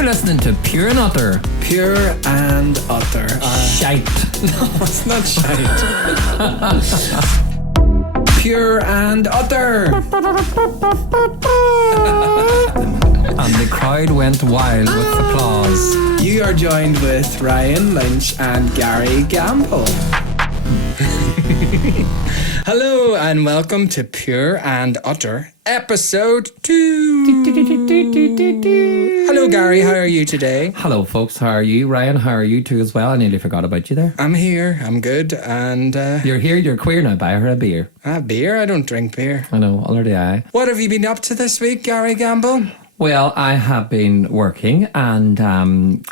You're listening to Pure and Utter. Pure and Utter. Shite. No, it's not shite. Pure and Utter. And the crowd went wild with applause. You are joined with Ryan Lynch and Gary Gamble. Hello and welcome to Pure and Utter, episode 2. Hello Gary, how are you today? Hello, folks. How are you? Ryan, how are you too as well? I nearly forgot about you there. I'm here, I'm good, and... You're here, you're queer now. Buy her a beer. beer? I don't drink beer. I know, already I. What have you been up to this week, Gary Gamble? Well, I have been working and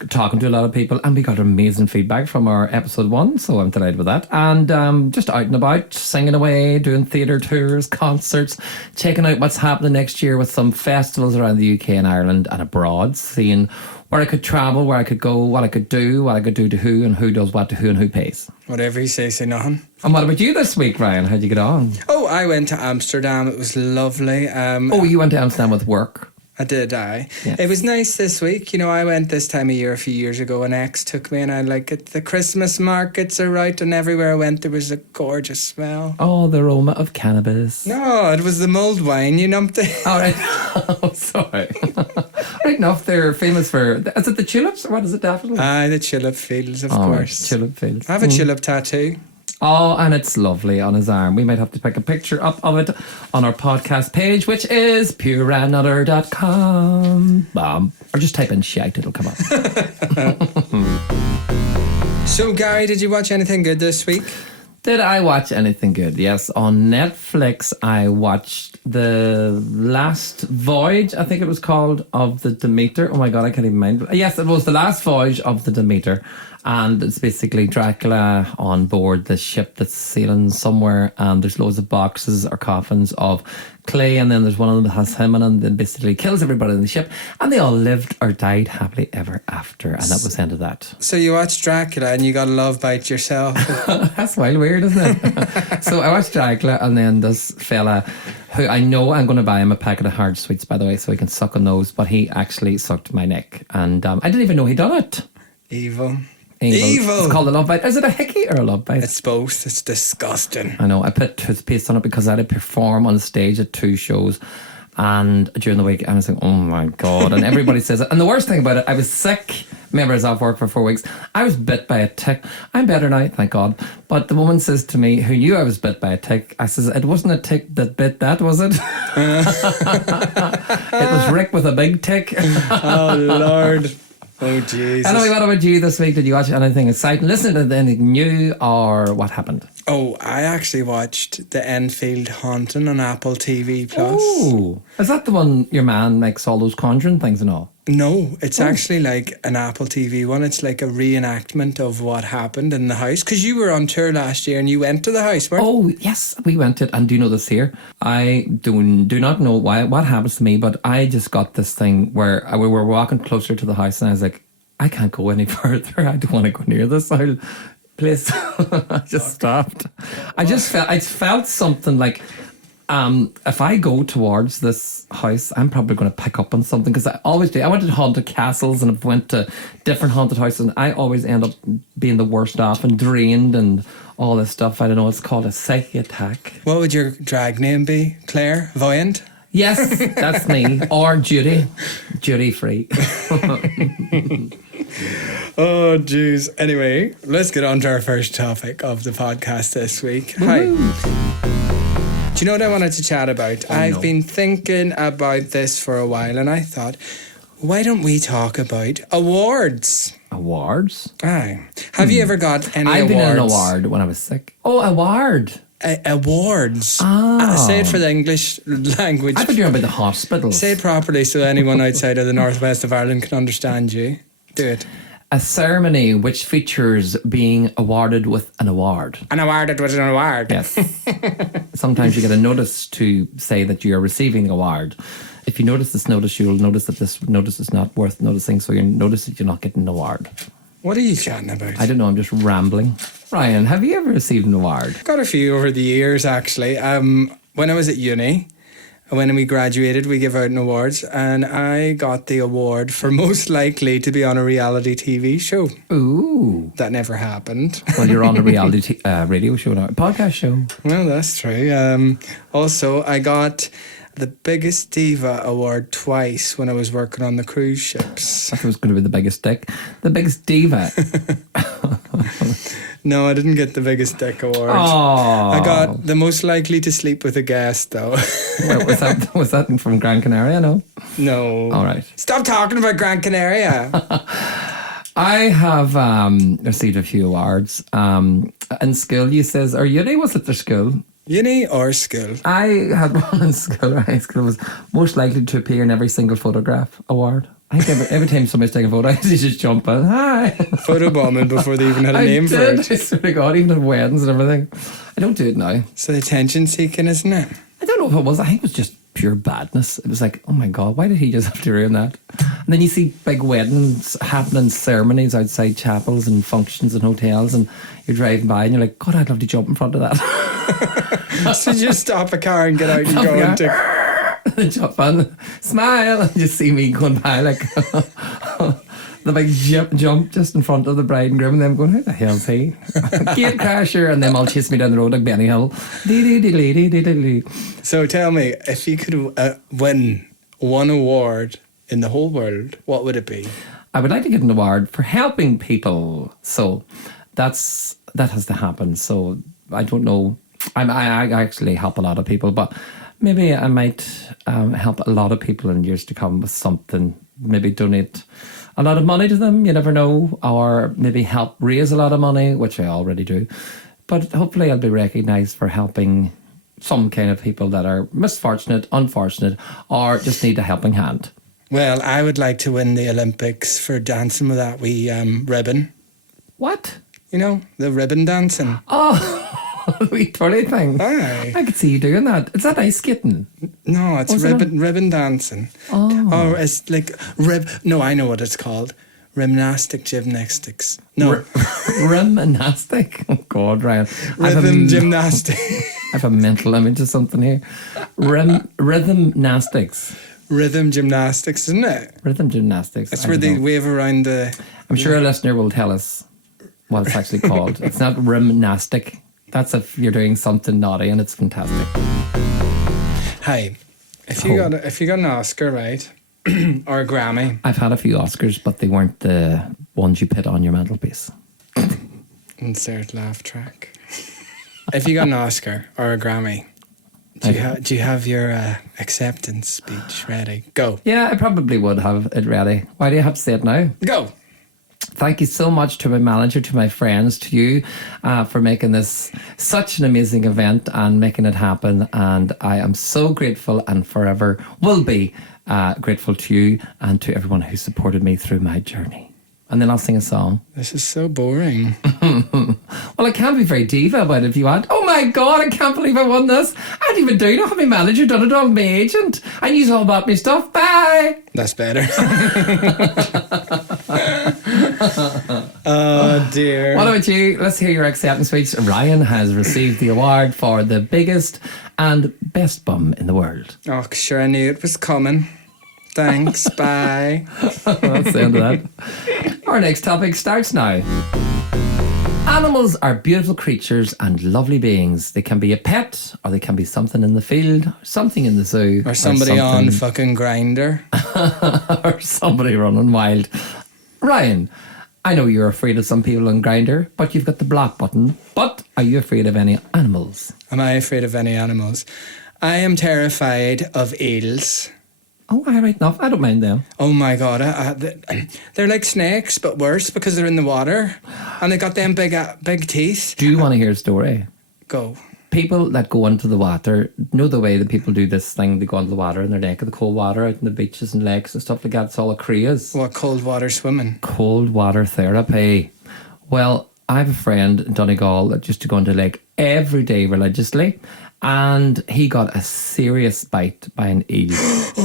talking to a lot of people, and we got amazing feedback from our episode 1, so I'm delighted with that. And just out and about, singing away, doing theatre tours, concerts, checking out what's happening next year with some festivals around the UK and Ireland and abroad, seeing where I could travel, where I could go, what I could do to who, and who does what to who and who pays. Whatever you say nothing. And what about you this week, Ryan? How'd you get on? Oh, I went to Amsterdam. It was lovely. Oh, you went to Amsterdam with work? I did, aye. Yes. It was nice this week. You know, I went this time of year a few years ago. An ex took me and I like it. The Christmas markets are right, and everywhere I went there was a gorgeous smell. Oh, the aroma of cannabis. No, it was the mulled wine, you numpty. All right. Oh, sorry. Right enough, they're famous for... Is it the tulips or what is it, daffodils? Aye, the tulip fields, of course. Tulip fields. I have a tulip tattoo. Oh, and it's lovely on his arm. We might have to pick a picture up of it on our podcast page, which is pureandutter.com. Or just type in shite, it'll come up. So, Gary, did you watch anything good this week? Did I watch anything good? Yes, on Netflix I watched The Last Voyage, I think it was called, of the Demeter. Oh my God, I can't even mind. Yes, it was The Last Voyage of the Demeter. And it's basically Dracula on board the ship that's sailing somewhere, and there's loads of boxes or coffins of clay, and then there's one of them that has him in, and then basically kills everybody in the ship, and they all lived or died happily ever after, and that was the end of that. So you watched Dracula and you got a love bite yourself. That's wild weird, isn't it? So I watched Dracula, and then this fella, who I know I'm going to buy him a packet of hard sweets, by the way, so he can suck on those, but he actually sucked my neck, and I didn't even know he'd done it. Evil. It's called a love bite. Is it a hickey or a love bite? It's both. It's disgusting. I know. I put toothpaste on it because I had to perform on stage at 2 shows, and during the week I was like, oh my God. And everybody says it. And the worst thing about it, I was sick. Remember, I was off work for 4 weeks. I was bit by a tick. I'm better now, thank God. But the woman says to me, who knew I was bit by a tick, I says, it wasn't a tick that bit that, was it? It was Rick with a big tick. Oh, Lord. Oh, Jesus. Anyway, what about you this week? Did you watch anything exciting? Listen to anything new, or what happened? Oh, I actually watched The Enfield Haunting on Apple TV Plus. Oh, is that the one your man makes all those conjuring things and all? No, it's actually like an Apple TV one. It's like a reenactment of what happened in the house. Because you were on tour last year and you went to the house, weren't you? Oh, yes, we went it. And do you know this here? I do not know what happens to me, but I just got this thing where we were walking closer to the house and I was like, I can't go any further. I don't want to go near this place. I just stopped. I felt something like... if I go towards this house, I'm probably going to pick up on something, because I always do. I went to haunted castles and I've went to different haunted houses, and I always end up being the worst off and drained and all this stuff. I don't know. It's called a psychic attack. What would your drag name be? Claire Voyant? Yes, that's me. Or Judy. Judy free. Oh, jeez. Anyway, let's get on to our first topic of the podcast this week. Woo-hoo. Hi. Do you know what I wanted to chat about? I've been thinking about this for a while, and I thought, why don't we talk about awards? Awards? Aye. Have you ever got any awards? I've been in an award when I was sick. Oh, award. Awards. Oh. Say it for the English language. I thought you were about the hospitals. Say it properly so anyone outside of the northwest of Ireland can understand you. Do it. A ceremony which features being awarded with an award. An awarded with an award. Yes. Sometimes you get a notice to say that you're receiving an award. If you notice this notice, you'll notice that this notice is not worth noticing, so you notice that you're not getting an award. What are you chatting about? I don't know, I'm just rambling. Ryan, have you ever received an award? Got a few over the years, actually. When I was at uni, when we graduated, we give out an awards, and I got the award for most likely to be on a reality TV show. Ooh. That never happened. Well, you're on a reality radio show now, podcast show. Well, that's true. Also, I got the Biggest Diva award twice when I was working on the cruise ships. I thought it was going to be the biggest dick. The biggest diva. No, I didn't get the Biggest Dick award. Oh. I got the most likely to sleep with a guest, though. was that from Gran Canaria? No. No. All right. Stop talking about Gran Canaria. I have received a few awards. In school, you says, or uni, was it their school? Uni or school? I had one in school. High school was most likely to appear in every single photograph award. I think every time somebody's taking a photo, I used to just jump in. Hi. Photobombing before they even had a name for it. I swear to God, even at weddings and everything. I don't do it now. So attention seeking, isn't it? I don't know if it was. I think it was just pure badness. It was like, oh my God, why did he just have to ruin that? And then you see big weddings happening, ceremonies outside chapels and functions and hotels, and you're driving by and you're like, God, I'd love to jump in front of that. So you just stop a car and get out and go into... And jump on, smile, and just see me going by like the big jump just in front of the bride and groom, and them going, who the hell's he? Gate crasher, and them all chase me down the road like Benny Hill. So tell me, if you could win one award in the whole world, what would it be? I would like to get an award for helping people. So that has to happen. So I don't know. I actually help a lot of people, but maybe I might help a lot of people in years to come with something. Maybe donate a lot of money to them, you never know. Or maybe help raise a lot of money, which I already do. But hopefully I'll be recognised for helping some kind of people that are misfortunate, unfortunate, or just need a helping hand. Well, I would like to win the Olympics for dancing with that wee ribbon. What? You know, the ribbon dancing. Oh, the wee twirly thing. Aye. I could see you doing that. Is that ice skating? No, it's ribbon dancing. Oh. Or it's like No, I know what it's called. Gymnastic gymnastics. No, Gymnastic. Oh God, Ryan. rhythm gymnastic. I have a mental image of something here. Rhythm gymnastics. Rhythm gymnastics, isn't it? Rhythm gymnastics. That's I where don't they know. wave around the... I'm sure a listener will tell us what it's actually called. It's not gymnastic. That's if you're doing something naughty, and it's fantastic. Hey, if you got an Oscar, right, or a Grammy, I've had a few Oscars, but they weren't the ones you put on your mantelpiece. insert laugh track. If you got an Oscar or a Grammy, do you have your acceptance speech ready? Go. Yeah, I probably would have it ready. Why do you have to say it now? Go. Thank you so much to my manager, to my friends, to you for making this such an amazing event and making it happen. And I am so grateful and forever will be grateful to you and to everyone who supported me through my journey. And then I'll sing a song. This is so boring. Well, I can't be very diva about it if you want. Oh my God, I can't believe I won this. I didn't even do it. I have my manager done it all, my agent. I knew all about my stuff. Bye. That's better. Oh dear. What about you? Let's hear your acceptance speech. Ryan has received the award for the biggest and best bum in the world. Oh, sure, I knew it was coming. Thanks, bye. That's the end of that. Our next topic starts now. Animals are beautiful creatures and lovely beings. They can be a pet, or they can be something in the field, something in the zoo, Or somebody on fucking Grindr. or somebody running wild. Ryan, I know you're afraid of some people on Grindr, but you've got the block button. But are you afraid of any animals? Am I afraid of any animals? I am terrified of eels. Oh, all right enough. I don't mind them. Oh my God, they're like snakes, but worse because they're in the water. And they got them big teeth. Do you want to hear a story? Go. People that go into the water, know the way that people do this thing, they go into the water and they're naked, the cold water out in the beaches and lakes and stuff like that. It's all a craze. What, cold water swimming? Cold water therapy. Well, I have a friend in Donegal that used to go into the lake every day religiously, and he got a serious bite by an eel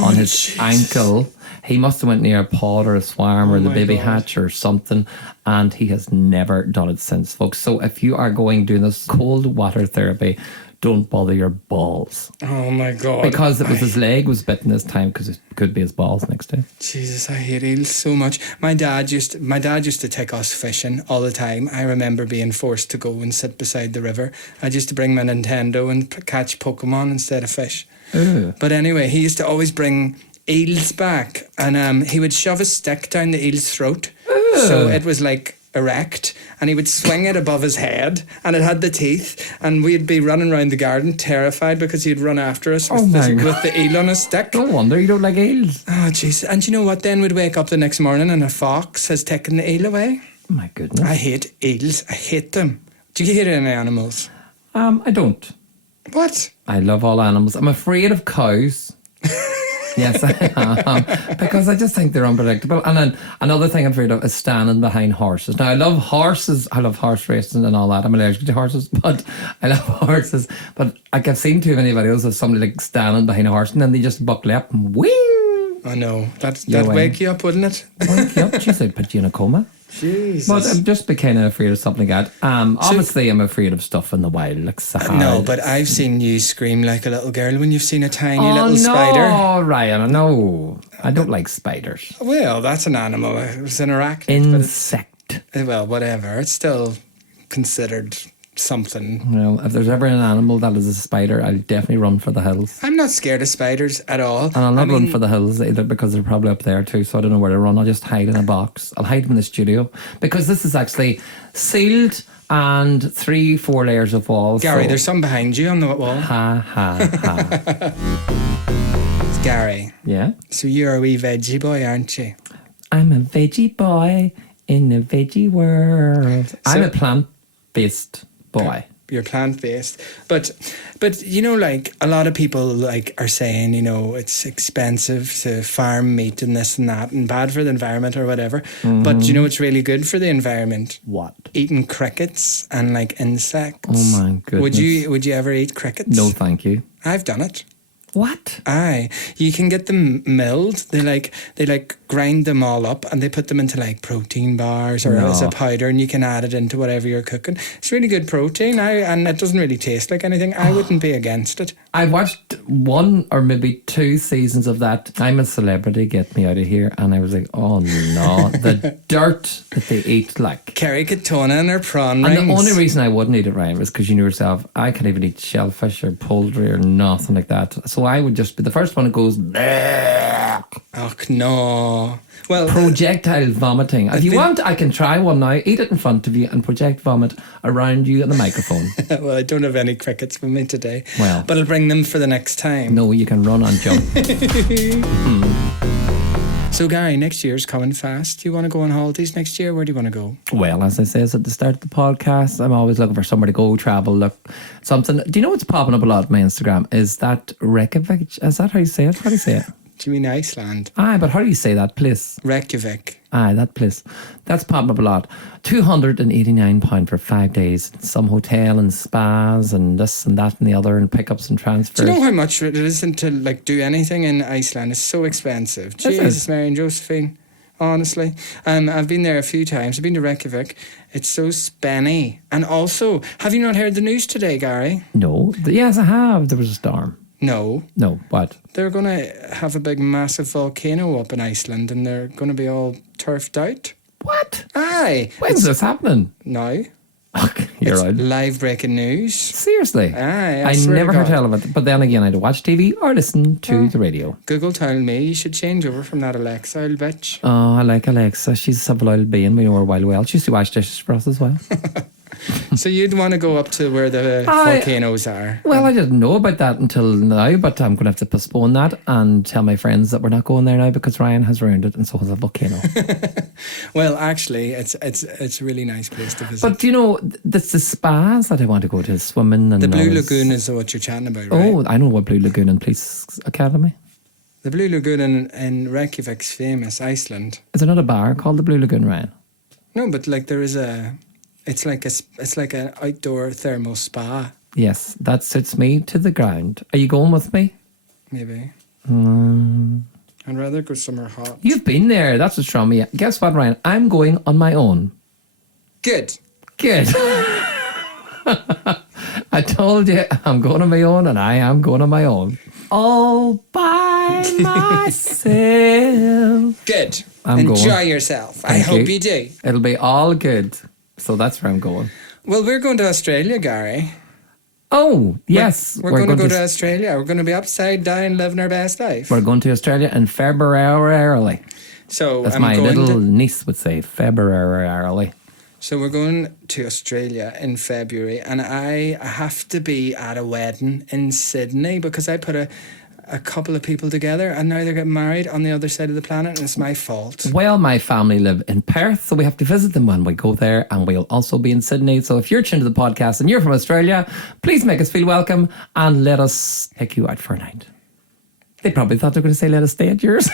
on his ankle. He must have went near a pod or a swarm or the baby hatch or something, and he has never done it since, folks. So if you are doing this cold water therapy, don't bother your balls. Oh my God. Because it was his leg was bitten this time because it could be his balls next day. Jesus, I hate eels so much. My dad used to take us fishing all the time. I remember being forced to go and sit beside the river. I used to bring my Nintendo and catch Pokemon instead of fish. Ooh. But anyway, he used to always bring eels back, and he would shove a stick down the eel's throat, so it was like erect, and he would swing it above his head, and it had the teeth, and we'd be running around the garden terrified because he'd run after us with the eel on a stick. No wonder you don't like eels. Oh jeez. And you know what, then we'd wake up the next morning and a fox has taken the eel away. My goodness. I hate eels. I hate them. Do you hate any animals? I don't. What? I love all animals. I'm afraid of cows. Yes, I am. Because I just think they're unpredictable. And then another thing I'm afraid of is standing behind horses. Now, I love horses. I love horse racing and all that. I'm allergic to horses, but I love horses. But like, I've seen too many videos of somebody like standing behind a horse and then they just buckle up and wing. I know. That'd wake you up, wouldn't it? Wake you up. Jeez, I'd put you in a coma. Jesus. But I'm just kind of afraid of something like that. Obviously, I'm afraid of stuff in the wild, like Sahara. No, but I've seen you scream like a little girl when you've seen a tiny little spider. Oh, Ryan, no. I don't like spiders. Well, that's an animal. It's an arachnid. Insect. Well, whatever. It's still considered something. Well, if there's ever an animal that is a spider, I'll definitely run for the hills. I'm not scared of spiders at all. And I'll not run for the hills either because they're probably up there too, so I don't know where to run. I'll just hide in a box. I'll hide in the studio because this is actually sealed and 3-4 layers of walls. Gary, so there's some behind you on the wall. Ha, ha, ha. Gary. Yeah? So you're a wee veggie boy, aren't you? I'm a veggie boy in the veggie world. I'm a plant-based boy. You're plant-based. But you know, like a lot of people like are saying, you know, it's expensive to farm meat and this and that and bad for the environment or whatever. But you know what's really good for the environment? What? Eating crickets and like insects. Oh my goodness. Would you ever eat crickets? No, thank you. I've done it. What? Aye, you can get them milled. They grind them all up and they put them into like protein bars or as a powder, and you can add it into whatever you're cooking. It's really good protein. And it doesn't really taste like anything. I wouldn't be against it. I watched 1 or maybe 2 seasons of that. I'm a Celebrity, get me out of here. And I was like, oh no, the dirt that they eat, like. Kerry Katona and her prawn rings. And the only reason I wouldn't eat it, Ryan, was because you know yourself, I can't even eat shellfish or poultry or nothing like that. So I would just be the first one that goes, bleh. Oh no. Well, projectile vomiting. If you want, I can try one now. Eat it in front of you and project vomit around you on the microphone. Well, I don't have any crickets with me today. Well, but I'll bring them for the next time. No, you can run and jump. So, Gary, next year's coming fast. Do you want to go on holidays next year? Where do you want to go? Well, as I says at the start of the podcast, I'm always looking for somewhere to go, travel, look, something. Do you know what's popping up a lot on my Instagram? Is that Reykjavik? Is that how you say it? How do you say it? Do you mean Iceland? Aye, but how do you say that place? Reykjavik. Aye, that place. That's popping up a lot. £289 for 5 days. Some hotel and spas and this and that and the other and pickups and transfers. Do you know how much it isn't to like do anything in Iceland? It's so expensive. Jesus, Mary and Josephine. Honestly. I've been there a few times. I've been to Reykjavik. It's so spenny. And also, have you not heard the news today, Gary? No. Yes, I have. There was a storm. No. No, what? They're going to have a big massive volcano up in Iceland and they're going to be all turfed out. What? Aye. When's this happening? Now. Okay, you're right. Live breaking news. Seriously? Aye. I never heard tell of it. But then again, I don't watch TV or listen to the radio. Google told me you should change over from that Alexa, I'll bitch. Oh, I like Alexa. She's a civil old being. We know her well. She used to wash dishes for us as well. So you'd want to go up to where the volcanoes are? Well, I didn't know about that until now, but I'm going to have to postpone that and tell my friends that we're not going there now because Ryan has ruined it and so has a volcano. Well, actually, it's a really nice place to visit. But you know, it's the spas that I want to go to, swimming and the Blue Lagoon is what you're chatting about, right? Oh, I know what Blue Lagoon and Police Academy. The Blue Lagoon in Reykjavik's famous, Iceland. Is there not a bar called the Blue Lagoon, Ryan? No, but like there is a. It's like an outdoor thermal spa. Yes, that suits me to the ground. Are you going with me? Maybe. I'd rather go somewhere hot. You've been there. That's what's wrong with me. Guess what, Ryan? I'm going on my own. Good. I told you I'm going on my own, and I am going on my own. All by myself. Good. I'm Enjoy going. yourself. I Thank hope you do. It'll be all good. So that's where I'm going. Well, we're going to Australia, Gary. Oh, yes. We're going to go to Australia. We're going to be upside down, living our best life. We're going to Australia in February. So As I'm my going little to, niece would say, February. So we're going to Australia in February, and I have to be at a wedding in Sydney because I put a couple of people together, and now they're getting married on the other side of the planet, and it's my fault. Well, my family live in Perth, so we have to visit them when we go there, and we'll also be in Sydney. So if you're tuned to the podcast and you're from Australia, please make us feel welcome and let us take you out for a night. They probably thought they were going to say, let us stay at yours.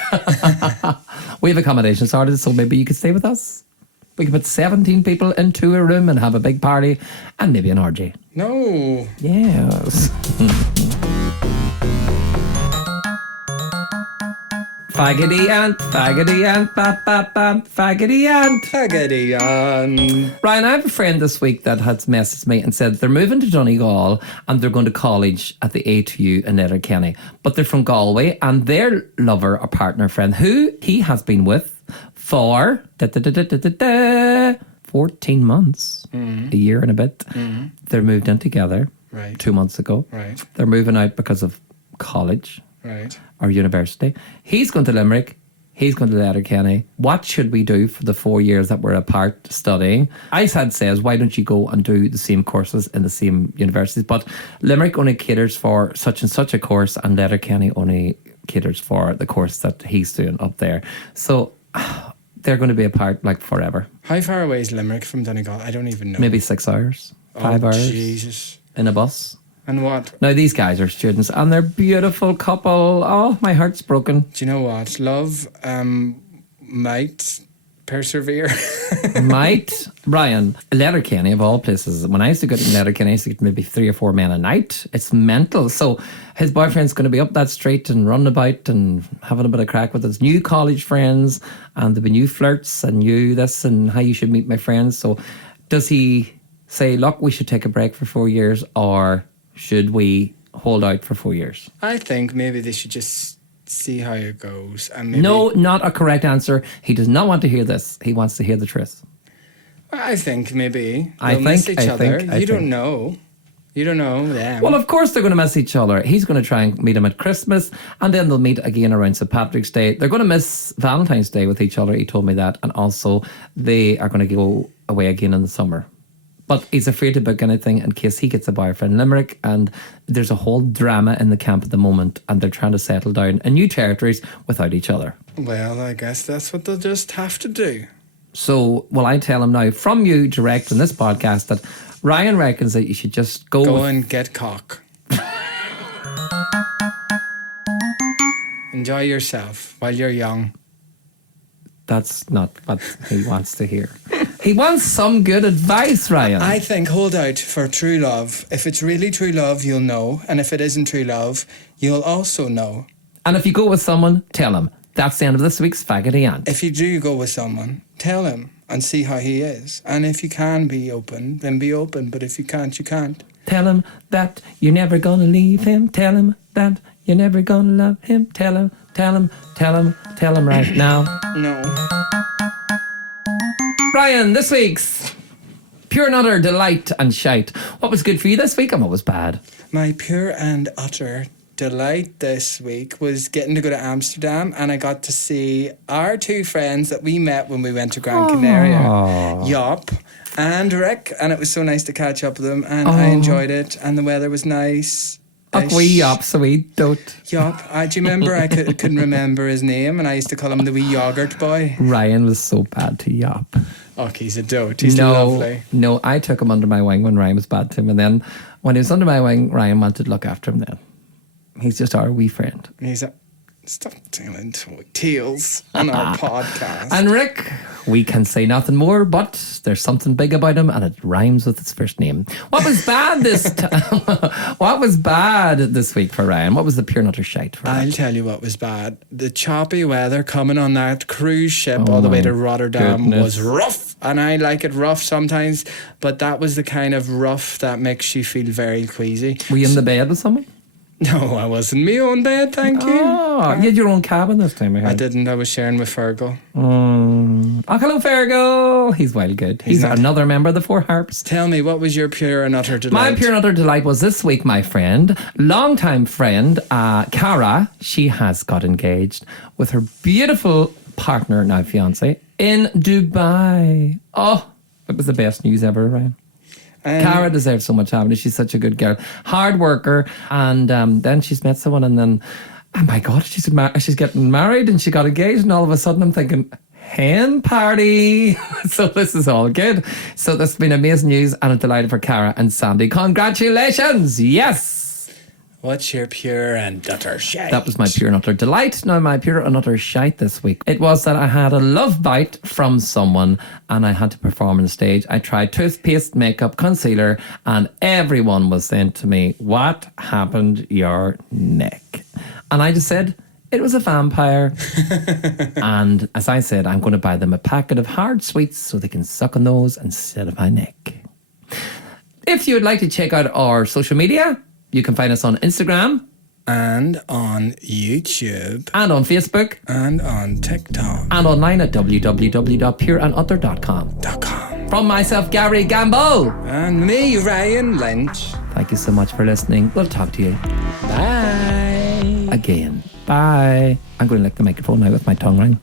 We have accommodation sorted, so maybe you could stay with us. We could put 17 people into a room and have a big party and maybe an orgy. No. Yes. Faggoty ant, bap, bap, bap, faggoty ant. Faggoty on. Ryan, I have a friend this week that has messaged me and said they're moving to Donegal and they're going to college at the A2U in Letterkenny. But they're from Galway, and their lover or partner friend, who he has been with for 14 months, a year and a bit. They're moved in together Right. 2 months ago. Right. They're moving out because of college. Right. Or university. He's going to Limerick. He's going to Letterkenny. What should we do for the 4 years that we're apart studying? ISAD says, why don't you go and do the same courses in the same universities? But Limerick only caters for such and such a course, and Letterkenny only caters for the course that he's doing up there. So they're going to be apart like forever. How far away is Limerick from Donegal? I don't even know. Maybe 6 hours, 5 hours Jesus. in a bus. And what? Now, these guys are students and they're a beautiful couple. Oh, my heart's broken. Do you know what? Love might persevere. Might. Brian, Letterkenny, of all places, when I used to go to Letterkenny, I used to get maybe 3 or 4 men a night. It's mental. So his boyfriend's going to be up that street and running about and having a bit of crack with his new college friends, and there'll be new flirts and new this and how you should meet my friends. So does he say, look, we should take a break for 4 years, or should we hold out for 4 years? I think maybe they should just see how it goes. And maybe, No, not a correct answer. He does not want to hear this. He wants to hear the truth. I think maybe I they'll miss think- each I other. think- I You don't think. know. You don't know them. Well, of course they're going to miss each other. He's going to try and meet him at Christmas, and then they'll meet again around St. Patrick's Day. They're going to miss Valentine's Day with each other. He told me that. And also they are going to go away again in the summer. But he's afraid to book anything in case he gets a boyfriend in Limerick, and there's a whole drama in the camp at the moment, and they're trying to settle down in new territories without each other. Well, I guess that's what they'll just have to do. So, will I tell him now, from you direct in this podcast, that Ryan reckons that you should just go Go with... and get cock. Enjoy yourself while you're young. That's not what he wants to hear. He wants some good advice, Ryan. I think hold out for true love. If it's really true love, you'll know. And if it isn't true love, you'll also know. And if you go with someone, tell him. That's the end of this week's Faggoty Ant. If you do go with someone, tell him and see how he is. And if you can be open, then be open. But if you can't, you can't. Tell him that you're never gonna leave him. Tell him that you're never gonna love him. Tell him right now. No. Ryan, this week's Pure and Utter Delight and Shite. What was good for you this week and what was bad? My pure and utter delight this week was getting to go to Amsterdam, and I got to see our two friends that we met when we went to Gran Canaria, Yop and Rick, and it was so nice to catch up with them, and I enjoyed it, and the weather was nice. Up wee Yop, so we don't. Yop. Do you remember I couldn't remember his name, and I used to call him the wee yogurt boy? Ryan was so bad to Yop. Oh, he's a dote. He's lovely. No, I took him under my wing when Ryan was bad to him, and then when he was under my wing, Ryan wanted to look after him then. He's just our wee friend. He's a... Stop telling tales on our podcast. And Rick We can say nothing more, but there's something big about him, and it rhymes with his first name. What was bad what was bad this week for Ryan? What was the pure nutter shite for Ryan? I'll tell you what was bad. The choppy weather coming on that cruise ship all the way to Rotterdam was rough. And I like it rough sometimes, but that was the kind of rough that makes you feel very queasy. Were you in the bed with someone? No, I wasn't. Me own bed, thank you. Oh, you had your own cabin this time, I heard. I didn't. I was sharing with Fergal. Oh, hello, Fergal. He's well good. He's another member of the Four Harps. Tell me, what was your pure and utter delight? My pure and utter delight was this week, my friend, longtime friend, Cara. She has got engaged with her beautiful partner, now fiance, in Dubai. Oh, it was the best news ever, Ryan. Cara deserves so much happiness. She's such a good girl, hard worker, and then she's met someone, and then, oh my God, she's getting married, and she got engaged, and all of a sudden I'm thinking, hen party. So this is all good. So this has been amazing news, and I'm delighted for Cara and Sandy. Congratulations! Yes. What's your pure and utter shite? That was my pure and utter delight. Now, my pure and utter shite this week. It was that I had a love bite from someone and I had to perform on stage. I tried toothpaste, makeup, concealer, and everyone was saying to me, what happened your neck? And I just said, it was a vampire. And as I said, I'm going to buy them a packet of hard sweets so they can suck on those instead of my neck. If you would like to check out our social media, you can find us on Instagram. And on YouTube. And on Facebook. And on TikTok. And online at www.pureandutter.com. From myself, Gary Gamble. And me, Ryan Lynch. Thank you so much for listening. We'll talk to you. Bye. Again. Bye. I'm going to lick the microphone now with my tongue ring.